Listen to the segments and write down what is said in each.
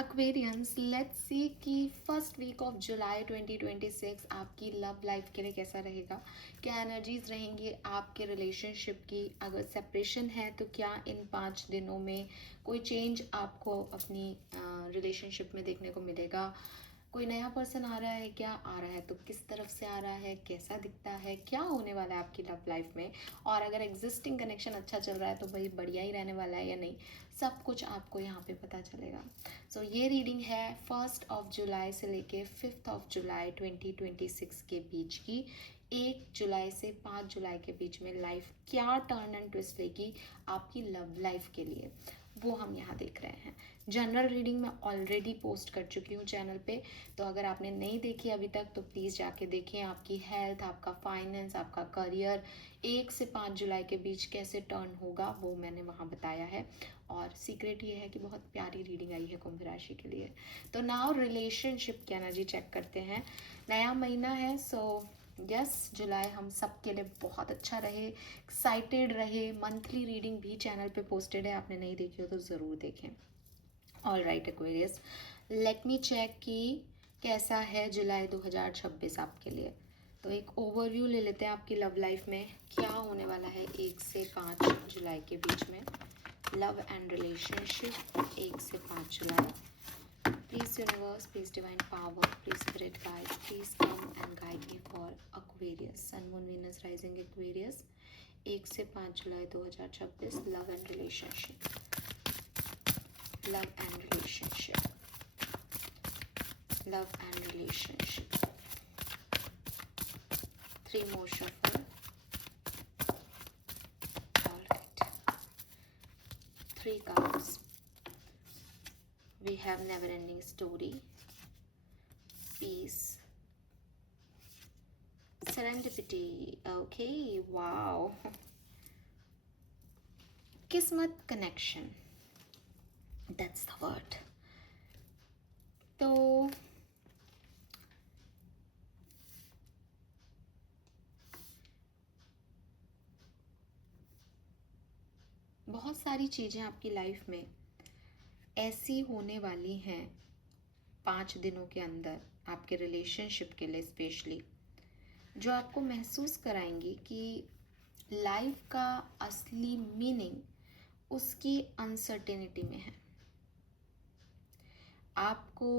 Aquarians, let's see कि first week of July 2026 आपकी love life के लिए कैसा रहेगा। क्या एनर्जीज रहेंगी आपके रिलेशनशिप की। अगर सेपरेशन है तो क्या इन 5 दिनों में कोई चेंज आपको अपनी रिलेशनशिप में देखने को मिलेगा। कोई नया पर्सन आ रहा है, क्या आ रहा है तो किस तरफ से आ रहा है, कैसा दिखता है, क्या होने वाला है आपकी लव लाइफ में। और अगर एग्जिस्टिंग कनेक्शन अच्छा चल रहा है तो भाई बढ़िया ही रहने वाला है या नहीं, सब कुछ आपको यहाँ पे पता चलेगा। सो ये रीडिंग है 1 जुलाई से लेके 5 जुलाई 2026 के बीच की। 1 जुलाई से 5 जुलाई के बीच में लाइफ क्या टर्न एंड ट्विस्ट लेगी आपकी लव लाइफ के लिए, वो हम यहाँ देख रहे हैं। जनरल रीडिंग मैं ऑलरेडी पोस्ट कर चुकी हूँ चैनल पे, तो अगर आपने नहीं देखी अभी तक तो प्लीज़ जाके देखें। आपकी हेल्थ, आपका फाइनेंस, आपका करियर 1 से 5 जुलाई के बीच कैसे टर्न होगा वो मैंने वहाँ बताया है। और सीक्रेट ये है कि बहुत प्यारी रीडिंग आई है कुंभ राशि के लिए। तो नाउ रिलेशनशिप की एनर्जी चेक करते हैं। नया महीना है, सो यस जुलाई हम सब के लिए बहुत अच्छा रहे, एक्साइटेड रहे। मंथली रीडिंग भी चैनल पे पोस्टेड है, आपने नहीं देखी हो तो ज़रूर देखें। All right Aquarius, let me check कि कैसा है जुलाई 2026 आपके लिए। तो एक ओवरव्यू ले लेते हैं आपकी लव लाइफ में क्या होने वाला है 1 से 5 जुलाई के बीच में। लव एंड रिलेशनशिप 1 से 5 जुलाई। Please universe, please divine power, please spirit guide, please come and guide me for Aquarius, Sun Moon Venus Rising Aquarius, 1 से 5 जुलाई 2026। Love and relationship, love and relationship, love and relationship. 3 more shuffle. All right. 3 cards. We have never-ending story, peace, serendipity. Okay, wow. Kismet connection. That's the word. तो बहुत सारी चीज़ें आपकी life में ऐसी होने वाली हैं 5 दिनों के अंदर आपके रिलेशनशिप के लिए स्पेशली, जो आपको महसूस कराएंगी कि लाइफ का असली मीनिंग उसकी अनसर्टेनिटी में है। आपको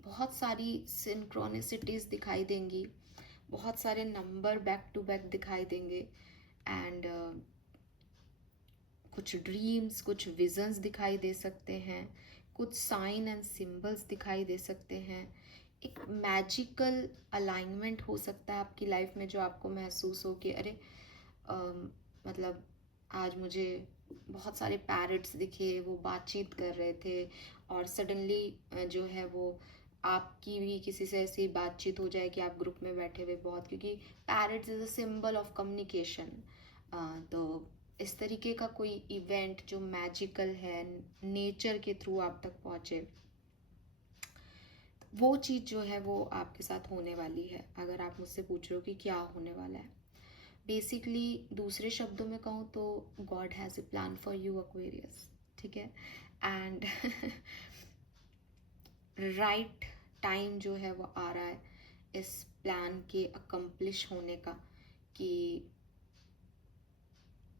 बहुत सारी सिंक्रोनिसिटीज़ दिखाई देंगी, बहुत सारे नंबर बैक टू बैक दिखाई देंगे एंड कुछ ड्रीम्स, कुछ विजन्स दिखाई दे सकते हैं, कुछ साइन एंड सिंबल्स दिखाई दे सकते हैं। एक मैजिकल अलाइनमेंट हो सकता है आपकी लाइफ में जो आपको महसूस हो कि अरे मतलब आज मुझे बहुत सारे पैरट्स दिखे, वो बातचीत कर रहे थे और सडनली जो है वो आपकी भी किसी से ऐसी बातचीत हो जाए कि आप ग्रुप में बैठे हुए बहुत, क्योंकि parrots is a symbol of communication. तो इस तरीके का कोई इवेंट जो मैजिकल है, नेचर के थ्रू आप तक पहुँचे, वो चीज़ जो है वो आपके साथ होने वाली है। अगर आप मुझसे पूछ रहे हो कि क्या होने वाला है, बेसिकली दूसरे शब्दों में कहूँ तो God has a plan for you Aquarius, ठीक है। एंड राइट टाइम जो है वो आ रहा है इस प्लान के अकम्प्लिश होने का। कि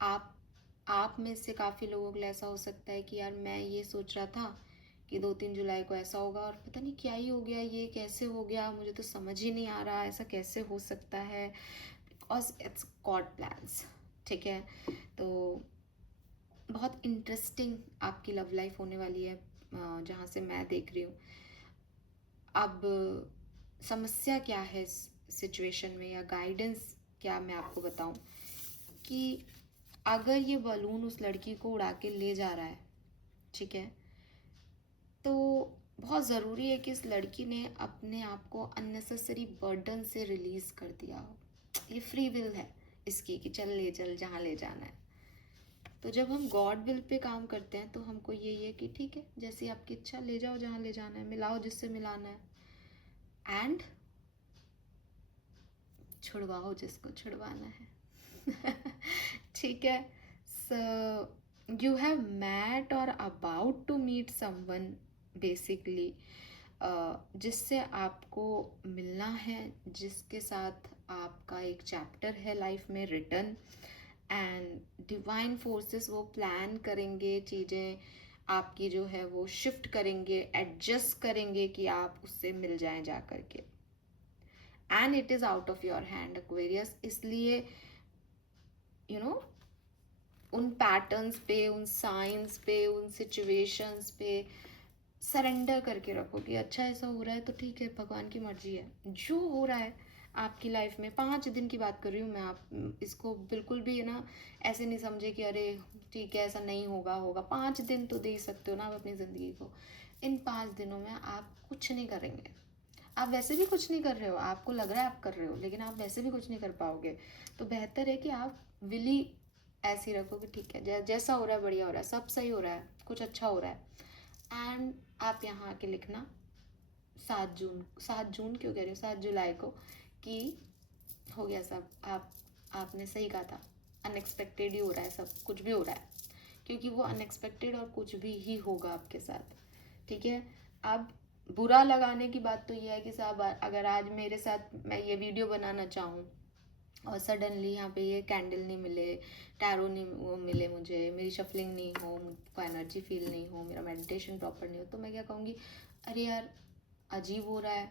आप में से काफ़ी लोगों के लिए ऐसा हो सकता है कि यार मैं ये सोच रहा था कि 2-3 जुलाई को ऐसा होगा और पता नहीं क्या ही हो गया, ये कैसे हो गया, मुझे तो समझ ही नहीं आ रहा ऐसा कैसे हो सकता है, बिकॉज इट्स गॉड प्लान्स, ठीक है। तो बहुत इंटरेस्टिंग आपकी लव लाइफ होने वाली है जहाँ से मैं देख रही हूँ। अब समस्या क्या है इस सिचुएशन में, या गाइडेंस क्या मैं आपको बताऊँ कि अगर ये बलून उस लड़की को उड़ा के ले जा रहा है, ठीक है, तो बहुत ज़रूरी है कि इस लड़की ने अपने आप को अननेसेसरी बर्डन से रिलीज़ कर दिया हो। ये फ्री विल है इसकी कि चल ले चल जहाँ ले जाना है। तो जब हम गॉड विल पे काम करते हैं तो हमको यही है कि ठीक है, जैसी आपकी इच्छा, ले जाओ जहाँ ले जाना है, मिलाओ जिससे मिलाना है एंड छुड़वाओ जिसको छुड़वाना है। ठीक है। सो यू हैव मैट और about to meet someone basically जिससे आपको मिलना है, जिसके साथ आपका एक चैप्टर है लाइफ में रिटन, एंड डिवाइन फोर्सेस वो प्लान करेंगे, चीज़ें आपकी जो है वो शिफ्ट करेंगे, एडजस्ट करेंगे कि आप उससे मिल जाएं जा करके। And it is out of your hand Aquarius, इसलिए यू नो उन पैटर्न्स पे, उन साइंस पे, उन सिचुएशंस पे सरेंडर करके रखो कि अच्छा ऐसा हो रहा है तो ठीक है, भगवान की मर्जी है, जो हो रहा है आपकी लाइफ में। 5 दिन की बात कर रही हूँ मैं, आप इसको बिल्कुल भी है ना ऐसे नहीं समझे कि अरे ठीक है ऐसा नहीं होगा, होगा। 5 दिन तो दे ही सकते हो ना आप अपनी ज़िंदगी को। इन 5 दिनों में आप कुछ नहीं करेंगे, आप वैसे भी कुछ नहीं कर रहे हो, आपको लग रहा है आप कर रहे हो, लेकिन आप वैसे भी कुछ नहीं कर पाओगे। तो बेहतर है कि आप विली ऐसी रखो कि ठीक है, जैसा हो रहा है बढ़िया हो रहा है, सब सही हो रहा है, कुछ अच्छा हो रहा है। एंड आप यहाँ आके लिखना 7 जून, 7 जून क्यों कह रही हूँ, 7 जुलाई को, कि हो गया सब, आपने सही कहा था, अनएक्सपेक्टेड ही हो रहा है सब, कुछ भी हो रहा है, क्योंकि वो अनएक्सपेक्टेड और कुछ भी ही होगा आपके साथ। ठीक है। अब बुरा लगाने की बात तो ये है कि साहब अगर आज मेरे साथ मैं ये वीडियो बनाना चाहूँ और सडनली यहाँ पे ये कैंडल नहीं मिले, टैरो नहीं वो मिले, मुझे मेरी शफलिंग नहीं हो, मुझको एनर्जी फील नहीं हो, मेरा मेडिटेशन प्रॉपर नहीं हो, तो मैं क्या कहूँगी, अरे यार अजीब हो रहा है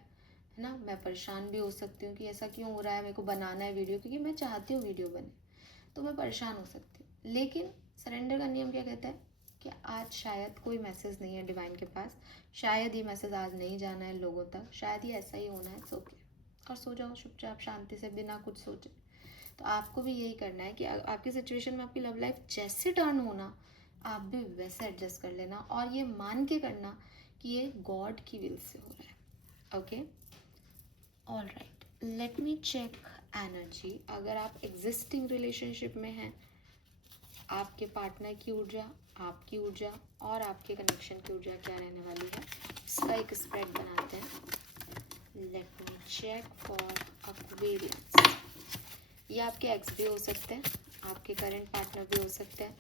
ना। मैं परेशान भी हो सकती हूँ कि ऐसा क्यों हो रहा है, मेरे को बनाना है वीडियो क्योंकि मैं चाहती हूँ वीडियो बने, तो मैं परेशान हो सकती हूँ। लेकिन सरेंडर का नियम क्या कहता है कि आज शायद कोई मैसेज नहीं है डिवाइन के पास, शायद ये मैसेज आज नहीं जाना है लोगों तक, शायद ये ऐसा ही होना है, सो के और सो जाओ चुपचाप शांति से बिना कुछ सोचे। तो आपको भी यही करना है कि आपकी सिचुएशन में आपकी लव लाइफ जैसे टर्न होना, आप भी वैसे एडजस्ट कर लेना और ये मान के करना कि ये गॉड की विल से हो रहा है। Okay, all right, let me check energy. अगर आप एग्जिस्टिंग रिलेशनशिप में हैं, आपके पार्टनर की ऊर्जा, आपकी ऊर्जा और आपके कनेक्शन की ऊर्जा क्या रहने वाली है, इसका एक स्प्रेड बनाते हैं। Let me check for Aquarians. ये आपके एक्स भी हो सकते हैं, आपके करंट पार्टनर भी हो सकते हैं,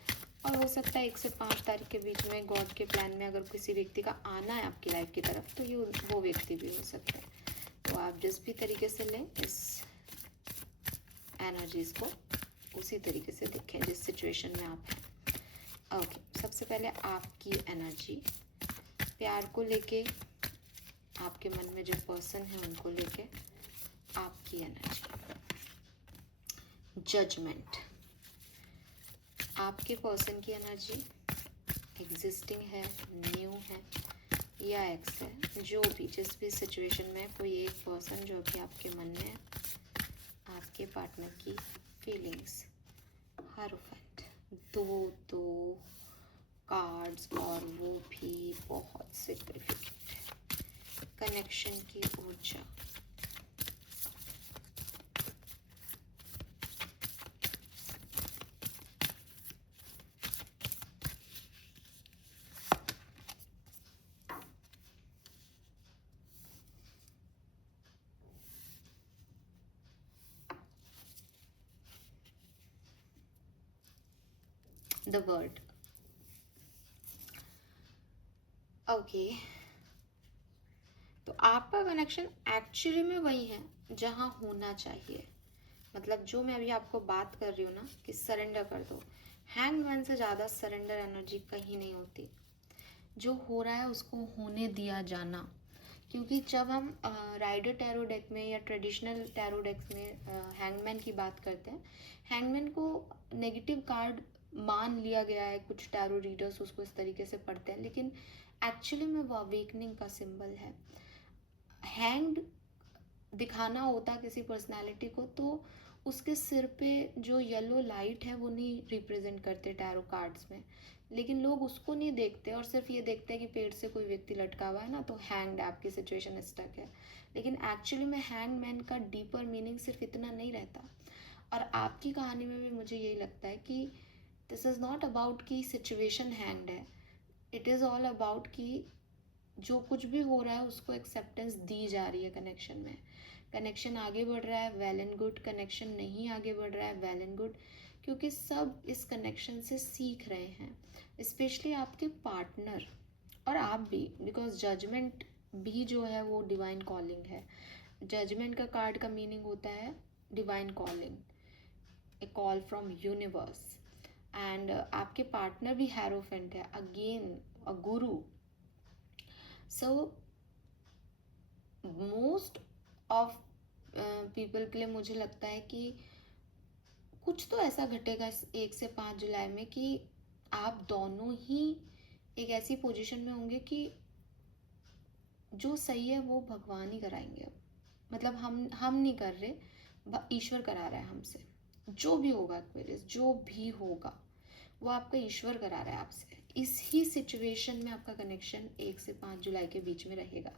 और हो सकता है 1 से 5 तारीख के बीच में गॉड के प्लान में अगर किसी व्यक्ति का आना है आपकी लाइफ की तरफ, तो ये वो व्यक्ति भी हो सकता है। तो आप जिस भी तरीके से लें इस एनर्जीज को, उसी तरीके से देखें जिस सिचुएशन में आप हैं। ओके, सबसे पहले आपकी एनर्जी, प्यार को लेके, आपके मन में जो पर्सन है उनको लेके आपकी एनर्जी। जजमेंट, आपके पर्सन की एनर्जी एग्जिस्टिंग है, न्यू है या एक्स है, जो भी जिस भी सिचुएशन में कोई एक पर्सन जो भी आपके मन में है, आपके पार्टनर की फीलिंग्स। हारोफेंट, दो कार्ड्स और वो भी बहुत सिग्निफिकेंट है। कनेक्शन की ऊर्जा, द वर्ड। ओके, तो आपका कनेक्शन एक्चुअली में वही है जहाँ होना चाहिए। मतलब जो मैं अभी आपको बात कर रही हूँ ना कि सरेंडर कर दो, हैंगमैन से ज़्यादा सरेंडर एनर्जी कहीं नहीं होती। जो हो रहा है उसको होने दिया जाना, क्योंकि जब हम राइडर टैरो डेक में या ट्रेडिशनल टैरो डेक्स में हैंगमैन की बात करते हैं, हैंगमैन को नेगेटिव कार्ड मान लिया गया है, कुछ टैरो रीडर्स उसको इस तरीके से पढ़ते हैं, लेकिन एक्चुअली में वो अवेकनिंग का सिंबल है। हैंग्ड दिखाना होता किसी पर्सनालिटी को, तो उसके सिर पे जो येलो लाइट है वो नहीं रिप्रेजेंट करते टैरो कार्ड्स में, लेकिन लोग उसको नहीं देखते और सिर्फ ये देखते हैं कि पेड़ से कोई व्यक्ति लटका हुआ है ना, तो हैंग्ड, आपकी सिचुएशन स्टक है। लेकिन एक्चुअली में हैंग मैन का डीपर मीनिंग सिर्फ इतना नहीं रहता। और आपकी कहानी में भी मुझे यही लगता है कि दिस इज़ नॉट अबाउट कि सिचुएशन हैंग्ड है, इट इज़ ऑल अबाउट कि जो कुछ भी हो रहा है उसको एक्सेप्टेंस दी जा रही है कनेक्शन में। कनेक्शन आगे बढ़ रहा है, वेल एंड गुड। कनेक्शन नहीं आगे बढ़ रहा है, वेल एंड गुड, क्योंकि सब इस कनेक्शन से सीख रहे हैं। स्पेशली आपके पार्टनर, और आप भी, बिकॉज जजमेंट भी जो है वो डिवाइन कॉलिंग है। जजमेंट का कार्ड का मीनिंग होता है divine calling, A call from universe. And आपके पार्टनर भी हैरोफेंट है, again a Guru. So most of people के लिए मुझे लगता है कि कुछ तो ऐसा घटेगा इस 1 से 5 जुलाई में कि आप दोनों ही एक ऐसी पोजीशन में होंगे कि जो सही है वो भगवान ही कराएंगे। अब मतलब हम नहीं कर रहे, ईश्वर करा रहा है हमसे। जो भी होगा एक्वेरियस, जो भी होगा वो आपका ईश्वर करा रहा है आपसे। इस ही सिचुएशन में आपका कनेक्शन 1 से 5 जुलाई के बीच में रहेगा।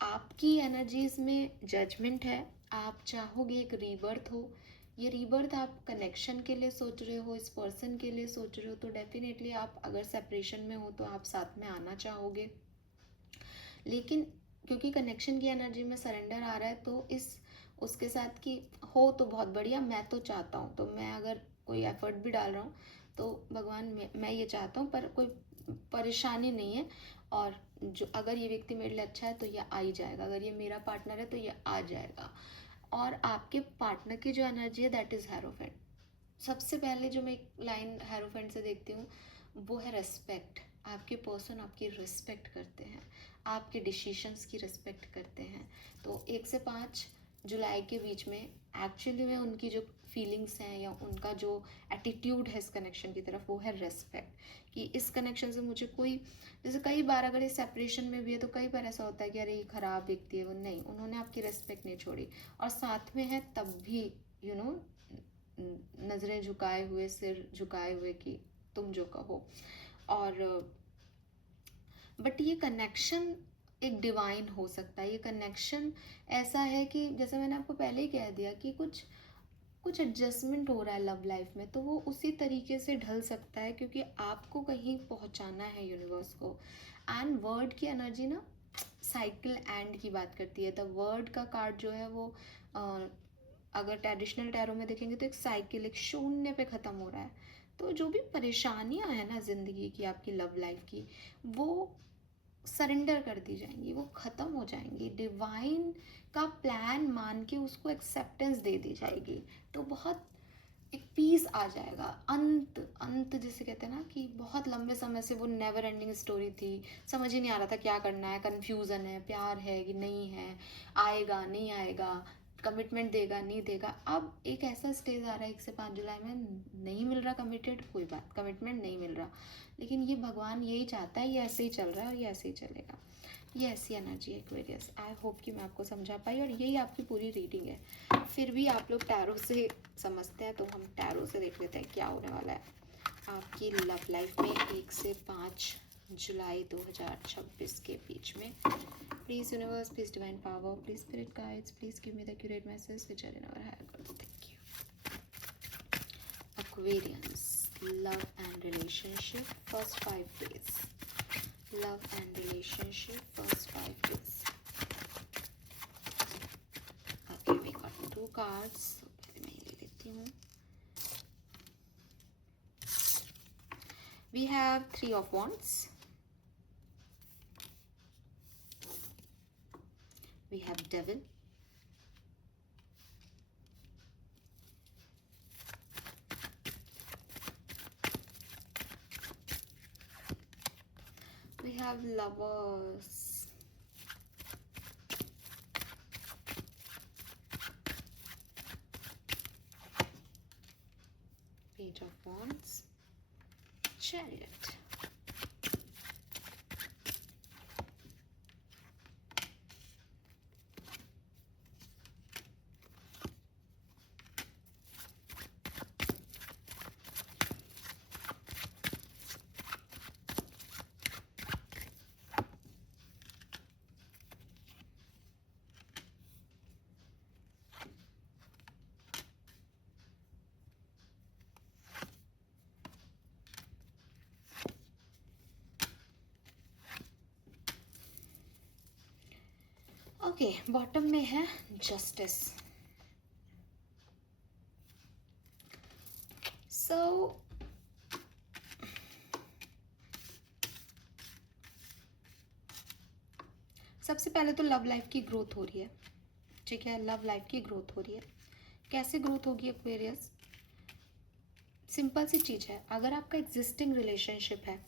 आपकी एनर्जीज में जजमेंट है, आप चाहोगे एक रीबर्थ हो। ये रीबर्थ आप कनेक्शन के लिए सोच रहे हो, इस पर्सन के लिए सोच रहे हो, तो डेफिनेटली आप अगर सेपरेशन में हो तो आप साथ में आना चाहोगे। लेकिन क्योंकि कनेक्शन की एनर्जी में सरेंडर आ रहा है, तो इस उसके साथ की हो तो बहुत बढ़िया, मैं तो चाहता हूँ, तो मैं अगर कोई एफर्ट भी डाल रहा हूँ तो भगवान मैं ये चाहता हूँ, पर कोई परेशानी नहीं है। और जो अगर ये व्यक्ति मेरे लिए अच्छा है तो ये आ ही जाएगा, अगर ये मेरा पार्टनर है तो ये आ जाएगा। और आपके पार्टनर की जो एनर्जी है दैट इज़ हैरोफेंट। सबसे पहले जो मैं एक लाइन हैरोफेंट से देखती हूँ वो है रेस्पेक्ट। आपके पर्सन आपकी रिस्पेक्ट करते हैं, आपके डिसीशंस की रिस्पेक्ट करते हैं। तो 1 से 5 जुलाई के बीच में एक्चुअली में उनकी जो फीलिंग्स हैं या उनका जो एटीट्यूड है इस कनेक्शन की तरफ, वो है रेस्पेक्ट। कि इस कनेक्शन से मुझे कोई, जैसे कई बार अगर ये सेपरेशन में भी है तो कई बार ऐसा होता है कि अरे ये खराब व्यक्ति है, वो नहीं, उन्होंने आपकी रेस्पेक्ट नहीं छोड़ी और साथ में है तब भी यू नो नज़रें झुकाए हुए, सिर झुकाए हुए कि तुम जो कहो। और बट ये कनेक्शन एक डिवाइन हो सकता है। ये कनेक्शन ऐसा है कि जैसे मैंने आपको पहले ही कह दिया कि कुछ कुछ एडजस्टमेंट हो रहा है लव लाइफ में, तो वो उसी तरीके से ढल सकता है क्योंकि आपको कहीं पहुंचाना है यूनिवर्स को। एंड वर्ड की एनर्जी ना साइकिल एंड की बात करती है। द वर्ड का कार्ड जो है वो अगर ट्रेडिशनल टैरो में देखेंगे तो एक साइकिल, एक शून्य पे ख़त्म हो रहा है। तो जो भी परेशानियां हैं ना ज़िंदगी की, आपकी लव लाइफ की, वो सरेंडर कर दी जाएंगी, वो ख़त्म हो जाएंगी। डिवाइन का प्लान मान के उसको एक्सेप्टेंस दे दी जाएगी, तो बहुत एक पीस आ जाएगा। अंत अंत जिसे कहते हैं ना, कि बहुत लंबे समय से वो नेवर एंडिंग स्टोरी थी, समझ ही नहीं आ रहा था क्या करना है, कन्फ्यूज़न है, प्यार है कि नहीं है, आएगा नहीं आएगा, कमिटमेंट देगा नहीं देगा। अब एक ऐसा स्टेज आ रहा है 1 से 5 जुलाई में, नहीं मिल रहा कमिटेड, कोई बात, कमिटमेंट नहीं मिल रहा, लेकिन ये भगवान यही चाहता है, ये ऐसे ही चल रहा है और ये ऐसे ही चलेगा। ये ऐसी एनर्जी है एक्वेरियस। आई होप कि मैं आपको समझा पाई और यही आपकी पूरी रीडिंग है। फिर भी आप लोग टैरो से समझते हैं तो हम टैरो से देख लेते हैं क्या होने वाला है आपकी लव लाइफ में 1 से 5 जुलाई 2026 के बीच में। Please universe, please divine power, please spirit guides, please give me the accurate message which are in our higher good. Thank you. Aquarians, love and relationship, first 5 days. Love and relationship, first 5 days. Okay, we got 2 cards. पहले मैं ये ले लेती हूँ. We have 3 of Wands. We have Devil. We have Lovers. Page of Wands. Chariot. Okay, bottom में है justice. सो सबसे पहले तो लव लाइफ की ग्रोथ हो रही है, ठीक है, लव लाइफ की ग्रोथ हो रही है। कैसे ग्रोथ होगी एक्वेरियस? सिंपल सी चीज़ है, अगर आपका एग्जिस्टिंग रिलेशनशिप है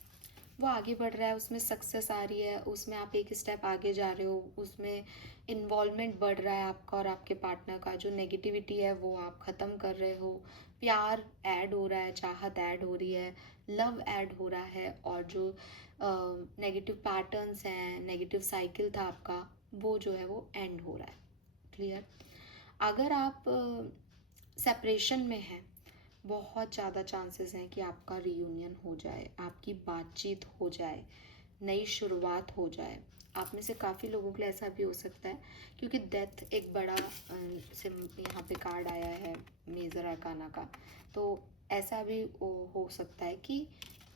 वो आगे बढ़ रहा है, उसमें सक्सेस आ रही है, उसमें आप एक स्टेप आगे जा रहे हो, उसमें इन्वॉल्वमेंट बढ़ रहा है आपका और आपके पार्टनर का, जो नेगेटिविटी है वो आप ख़त्म कर रहे हो, प्यार ऐड हो रहा है, चाहत ऐड हो रही है, लव ऐड हो रहा है, और जो नेगेटिव पैटर्न्स हैं, नेगेटिव साइकिल था आपका, वो जो है वो एंड हो रहा है। क्लियर? अगर आप सेपरेशन में हैं, बहुत ज़्यादा चांसेस हैं कि आपका रियूनियन हो जाए, आपकी बातचीत हो जाए, नई शुरुआत हो जाए। आप में से काफ़ी लोगों के लिए ऐसा भी हो सकता है, क्योंकि डेथ एक बड़ा यहाँ पे कार्ड आया है मेजर अरकाना का, तो ऐसा भी हो सकता है कि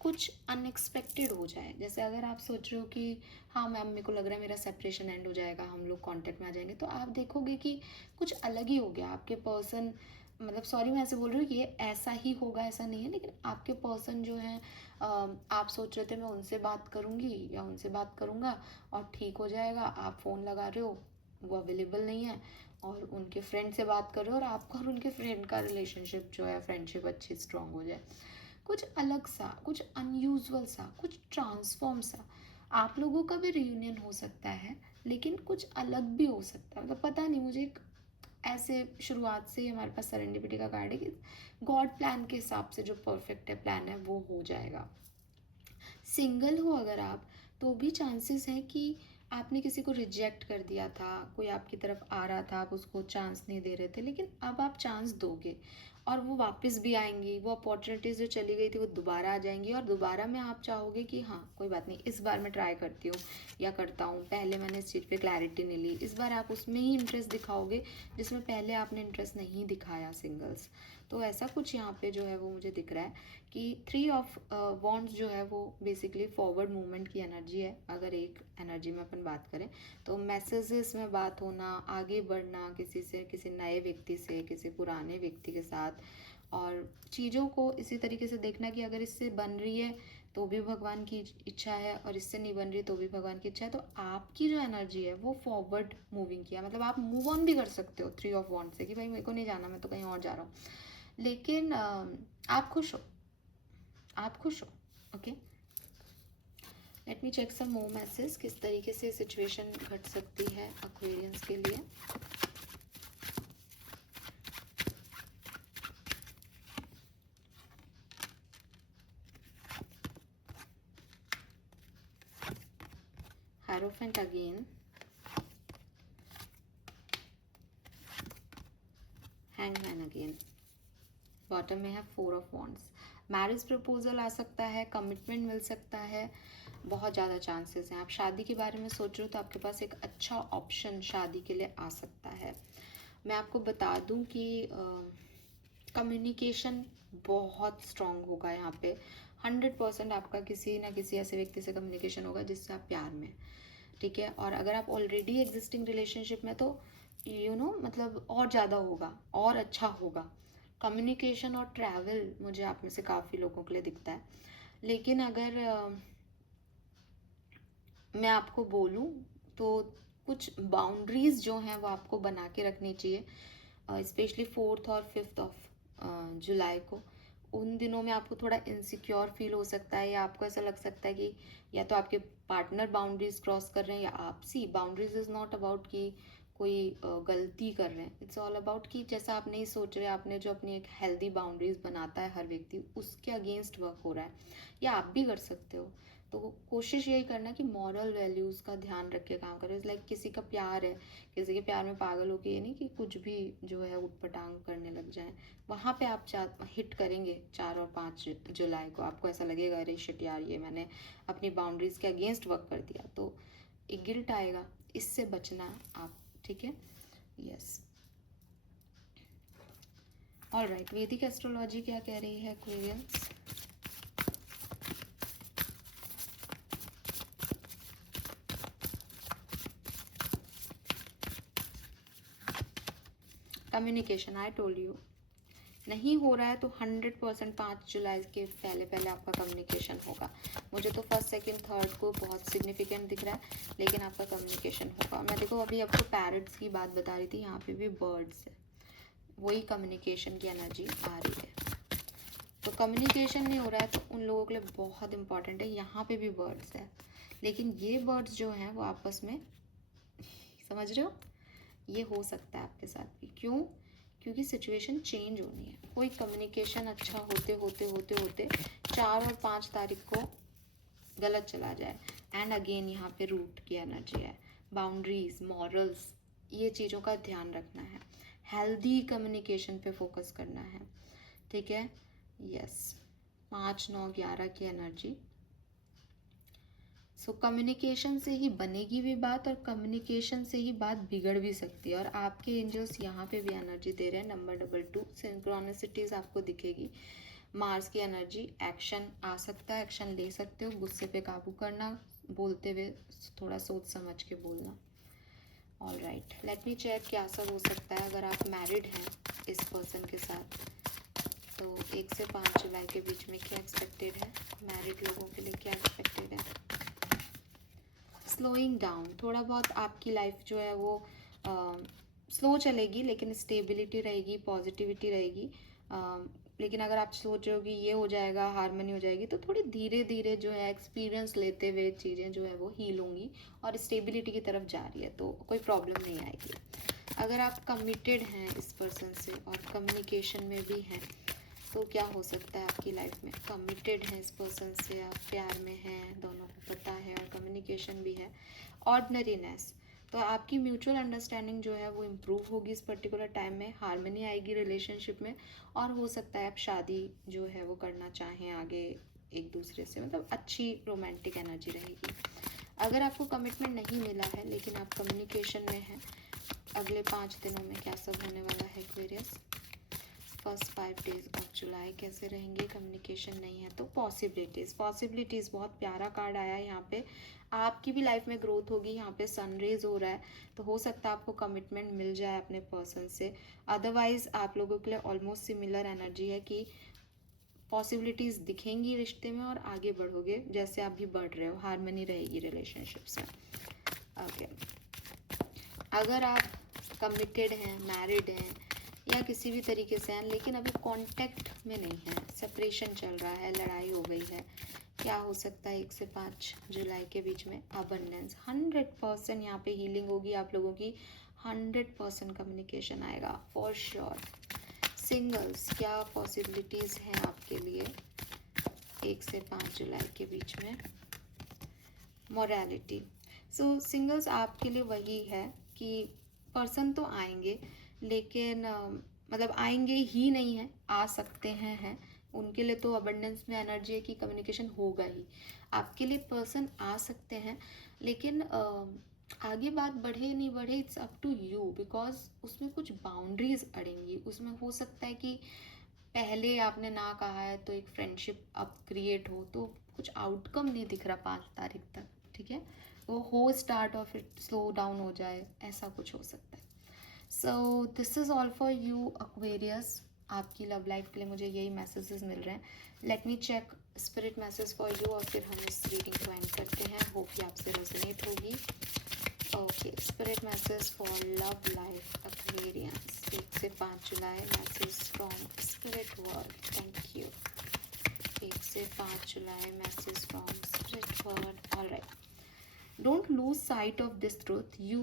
कुछ अनएक्सपेक्टेड हो जाए। जैसे अगर आप सोच रहे हो कि हाँ मैम मेरे को लग रहा है मेरा सेपरेशन एंड हो जाएगा, हम लोग कांटेक्ट में आ जाएंगे, तो आप देखोगे कि कुछ अलग ही हो गया आपके पर्सन। मतलब सॉरी मैं ऐसे बोल रही हूँ, ये ऐसा ही होगा ऐसा नहीं है, लेकिन आपके पर्सन जो हैं, आप सोच रहे थे मैं उनसे बात करूँगी या उनसे बात करूँगा और ठीक हो जाएगा, आप फ़ोन लगा रहे हो वो अवेलेबल नहीं है, और उनके फ्रेंड से बात कर रहे हो और आपका और उनके फ्रेंड का रिलेशनशिप जो है, फ्रेंडशिप अच्छी स्ट्रांग हो जाए। कुछ अलग सा, कुछ अनयूजुअल सा, कुछ ट्रांसफॉर्म सा। आप लोगों का भी रियूनियन हो सकता है, लेकिन कुछ अलग भी हो सकता है। मतलब पता नहीं, मुझे एक ऐसे शुरुआत से ही हमारे पास सेरेंडिपिटी का कार्ड है कि गॉड प्लान के हिसाब से जो परफेक्ट है प्लान है वो हो जाएगा। सिंगल हो अगर आप, तो भी चांसेस है कि आपने किसी को रिजेक्ट कर दिया था, कोई आपकी तरफ आ रहा था, आप उसको चांस नहीं दे रहे थे, लेकिन अब आप चांस दोगे और वो वापस भी आएंगी, वो अपॉर्चुनिटीज़ जो चली गई थी वो दोबारा आ जाएंगी, और दोबारा में आप चाहोगे कि हाँ कोई बात नहीं, इस बार मैं ट्राई करती हूँ या करता हूँ, पहले मैंने इस चीज़ पे क्लैरिटी नहीं ली, इस बार आप उसमें ही इंटरेस्ट दिखाओगे जिसमें पहले आपने इंटरेस्ट नहीं दिखाया सिंगल्स। तो ऐसा कुछ यहाँ पे जो है वो मुझे दिख रहा है कि 3 ऑफ वॉन्ड्स जो है वो बेसिकली फॉरवर्ड मूवमेंट की एनर्जी है। अगर एक एनर्जी में अपन बात करें तो मैसेजेस में बात होना, आगे बढ़ना किसी से, किसी नए व्यक्ति से, किसी पुराने व्यक्ति के साथ, और चीज़ों को इसी तरीके से देखना कि अगर इससे बन रही है तो भी भगवान की इच्छा है, और इससे नहीं बन रही तो भी भगवान की इच्छा है। तो आपकी जो एनर्जी है वो फॉरवर्ड मूविंग किया, मतलब आप मूव ऑन भी कर सकते हो 3 ऑफ वॉन्ड से कि भाई मेरे को नहीं जाना, मैं तो कहीं और जा रहा हूँ, लेकिन आप खुश हो, आप खुश हो। ओके, लेट मी चेक सम मोर मैसेज, किस तरीके से सिचुएशन घट सकती है एक्वेरियंस के लिए। Hierophant again, hangman again, bottom में है 4 ऑफ वॉन्ड्स। मैरिज प्रपोजल आ सकता है, कमिटमेंट मिल सकता है, बहुत ज़्यादा चांसेस हैं। आप शादी के बारे में सोच रहे हो तो आपके पास एक अच्छा ऑप्शन शादी के लिए आ सकता है। मैं आपको बता दूं कि कम्युनिकेशन बहुत स्ट्रांग होगा यहाँ पे। 100% आपका किसी ना किसी ऐसे व्यक्ति से कम्युनिकेशन होगा जिससे आप प्यार में, ठीक है। और अगर आप ऑलरेडी एग्जिस्टिंग रिलेशनशिप में तो मतलब और ज़्यादा होगा और अच्छा होगा। कम्युनिकेशन और ट्रैवल मुझे आप में से काफ़ी लोगों के लिए दिखता है। लेकिन अगर मैं आपको बोलूँ तो कुछ बाउंड्रीज जो हैं वो आपको बना के रखनी चाहिए, स्पेशली 4 और 5 ऑफ जुलाई को। उन दिनों में आपको थोड़ा इनसिक्योर फील हो सकता है, या आपको ऐसा लग सकता है कि या तो आपके पार्टनर बाउंड्रीज क्रॉस कर रहे हैं या आप। सी बाउंड्रीज इज़ नॉट अबाउट कि कोई गलती कर रहे हैं, इट्स ऑल अबाउट कि जैसा आप नहीं सोच रहे, आपने जो अपनी एक हेल्दी बाउंड्रीज बनाता है हर व्यक्ति, उसके अगेंस्ट वर्क हो रहा है, या आप भी कर सकते हो। तो कोशिश यही करना कि मॉरल वैल्यूज़ का ध्यान रख के काम करें। लाइक किसी का प्यार है, किसी के प्यार में पागल हो के, ये नहीं कि कुछ भी जो है उटपटांग करने लग जाए। वहाँ पे आप हिट करेंगे 4 और 5 जुलाई को, आपको ऐसा लगेगा अरे शिट यार ये मैंने अपनी बाउंड्रीज़ के अगेंस्ट वर्क कर दिया, तो एक गिल्ट आएगा, इससे बचना आप, ठीक है। Yes, all right. वैदिक एस्ट्रोलॉजी क्या कह रही है Aquarians? Communication, I told you नहीं हो रहा है तो 100% 5 जुलाई के पहले पहले आपका कम्युनिकेशन होगा। मुझे तो फर्स्ट सेकंड थर्ड को बहुत सिग्निफिकेंट दिख रहा है, लेकिन आपका कम्युनिकेशन होगा। मैं देखो अभी आपको पैरट्स की बात बता रही थी, यहाँ पे भी बर्ड्स है, वही कम्युनिकेशन की एनर्जी आ रही है। तो कम्युनिकेशन नहीं हो रहा है तो उन लोगों के लिए बहुत इंपॉर्टेंट है। यहाँ पे भी बर्ड्स है, लेकिन ये बर्ड्स जो हैं वो आपस में, समझ रहे हो, ये हो सकता है आपके साथ भी। क्यों? क्योंकि सिचुएशन चेंज होनी है। कोई कम्युनिकेशन अच्छा होते होते होते होते 4 और 5 तारीख को गलत चला जाए। एंड अगेन यहाँ पे रूट की एनर्जी है, बाउंड्रीज, मॉरल्स, ये चीज़ों का ध्यान रखना है। हेल्दी कम्युनिकेशन पे फोकस करना है, ठीक है। यस, 5, 9, 11 की एनर्जी। सो कम्युनिकेशन से ही बनेगी भी बात, और कम्युनिकेशन से ही बात बिगड़ भी सकती है। और आपके एंजल्स यहाँ पे भी एनर्जी दे रहे हैं, नंबर 22 सिंक्रोनिसिटीज आपको दिखेगी। मार्स की एनर्जी, एक्शन आ सकता है, एक्शन ले सकते हो, गुस्से पे काबू करना, बोलते हुए थोड़ा सोच समझ के बोलना। All right, let me check क्या सब हो सकता है अगर आप मैरिड हैं इस पर्सन के साथ। तो 1 से 5 जुलाई के बीच में क्या एक्सपेक्टेड है, मैरिड लोगों के लिए क्या एक्सपेक्टेड है। स्लोइंग डाउन, थोड़ा बहुत आपकी लाइफ जो है वो स्लो चलेगी, लेकिन स्टेबिलिटी रहेगी, पॉजिटिविटी रहेगी। लेकिन अगर आप सोच रहे हो कि ये हो जाएगा, हारमोनी हो जाएगी, तो थोड़ी धीरे धीरे जो है एक्सपीरियंस लेते हुए चीज़ें जो है वो हील होंगी और स्टेबिलिटी की तरफ जा रही है, तो कोई प्रॉब्लम नहीं आएगी। अगर आप कमिटेड हैं इस पर्सन से और कम्युनिकेशन में भी हैं, तो क्या हो सकता है आपकी लाइफ में। कमिटेड है इस पर्सन से, आप प्यार में हैं, दोनों को पता है, और कम्युनिकेशन भी है। ऑर्डनरीनेस, तो आपकी म्यूचुअल अंडरस्टैंडिंग जो है वो इम्प्रूव होगी इस पर्टिकुलर टाइम में, हार्मनी आएगी रिलेशनशिप में, और हो सकता है आप शादी जो है वो करना चाहें आगे एक दूसरे से, मतलब अच्छी रोमांटिक एनर्जी रहेगी। अगर आपको कमिटमेंट नहीं मिला है लेकिन आप कम्युनिकेशन में हैं, अगले 5 दिनों में क्या सब होने वाला है Aquarius. First 5 days of July कैसे रहेंगे, कम्युनिकेशन नहीं है तो पॉसिबिलिटीज़ बहुत प्यारा कार्ड आया है यहाँ पे। आपकी भी लाइफ में ग्रोथ होगी, यहाँ पे सनरेज हो रहा है, तो हो सकता है आपको कमिटमेंट मिल जाए अपने पर्सन से। अदरवाइज आप लोगों के लिए ऑलमोस्ट सिमिलर एनर्जी है कि पॉसिबिलिटीज़ दिखेंगी रिश्ते में और आगे बढ़ोगे जैसे आप भी बढ़ रहे हो, हारमनी रहेगी रिलेशनशिप से। ओके, अगर आप कमिटेड हैं, मैरिड हैं, या किसी भी तरीके से हैं लेकिन अभी कांटेक्ट में नहीं है, सेपरेशन चल रहा है, लड़ाई हो गई है, क्या हो सकता है 1 से 5 जुलाई के बीच में। अबंडेंस, 100% यहाँ पे हीलिंग होगी आप लोगों की, 100% कम्युनिकेशन आएगा फॉर श्योर। सिंगल्स, क्या पॉसिबिलिटीज़ हैं आपके लिए 1 से 5 जुलाई के बीच में। मोरालिटी, सो सिंगल्स आपके लिए वही है कि पर्सन तो आएंगे, लेकिन मतलब आएंगे ही नहीं है, आ सकते हैं उनके लिए तो अबंडेंस में एनर्जी है कि कम्युनिकेशन होगा ही। आपके लिए पर्सन आ सकते हैं, लेकिन आगे बात बढ़े नहीं बढ़े it's up to you, because उसमें कुछ बाउंड्रीज अड़ेंगी। उसमें हो सकता है कि पहले आपने ना कहा है तो एक फ्रेंडशिप अब क्रिएट हो, तो कुछ आउटकम नहीं दिख रहा 5 तारीख तक, ठीक है। वो हो स्टार्ट और फिर स्लो डाउन हो जाए, ऐसा कुछ हो सकता है। So this is all for you Aquarius, आपकी लव लाइफ के लिए मुझे यही मैसेजेस मिल रहे हैं। Let me check spirit message for you और फिर हम इस रीडिंग को एंड करते हैं। होप ये आपसे रेजोनेट होगी। Okay, spirit message for love life Aquarians 1 से 5 जुलाई, message from spirit world. Thank you. 1 से 5 जुलाई, message from spirit world. All right, don't lose sight of this truth. You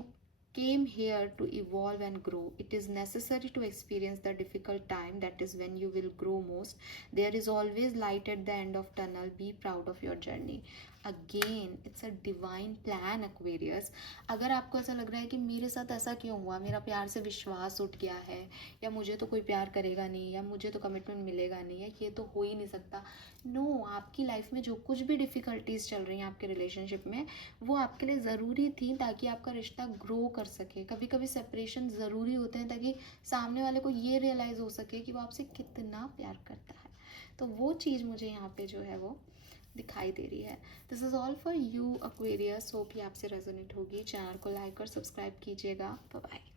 came here to evolve and grow. It is necessary to experience the difficult time. That is when you will grow most. There is always light at the end of tunnel. Be proud of your journey. Again, it's a divine plan, Aquarius. अगर आपको ऐसा लग रहा है कि मेरे साथ ऐसा क्यों हुआ, मेरा प्यार से विश्वास उठ गया है, या मुझे तो कोई प्यार करेगा नहीं, या मुझे तो कमिटमेंट मिलेगा नहीं, या ये तो हो ही नहीं सकता, नो, आपकी लाइफ में जो कुछ भी डिफ़िकल्टीज चल रही हैं आपके रिलेशनशिप में, वो आपके लिए ज़रूरी थी ताकि आपका रिश्ता ग्रो कर सके। कभी कभी सेपरेशन ज़रूरी होते हैं ताकि सामने वाले को ये रियलाइज़ हो सके कि वो आपसे कितना प्यार करता है। तो वो चीज़ मुझे यहाँ पे जो है वो दिखाई दे रही है। This is all for you Aquarius, hope ये आपसे रेजोनेट होगी। चैनल को लाइक और सब्सक्राइब कीजिएगा। Bye bye.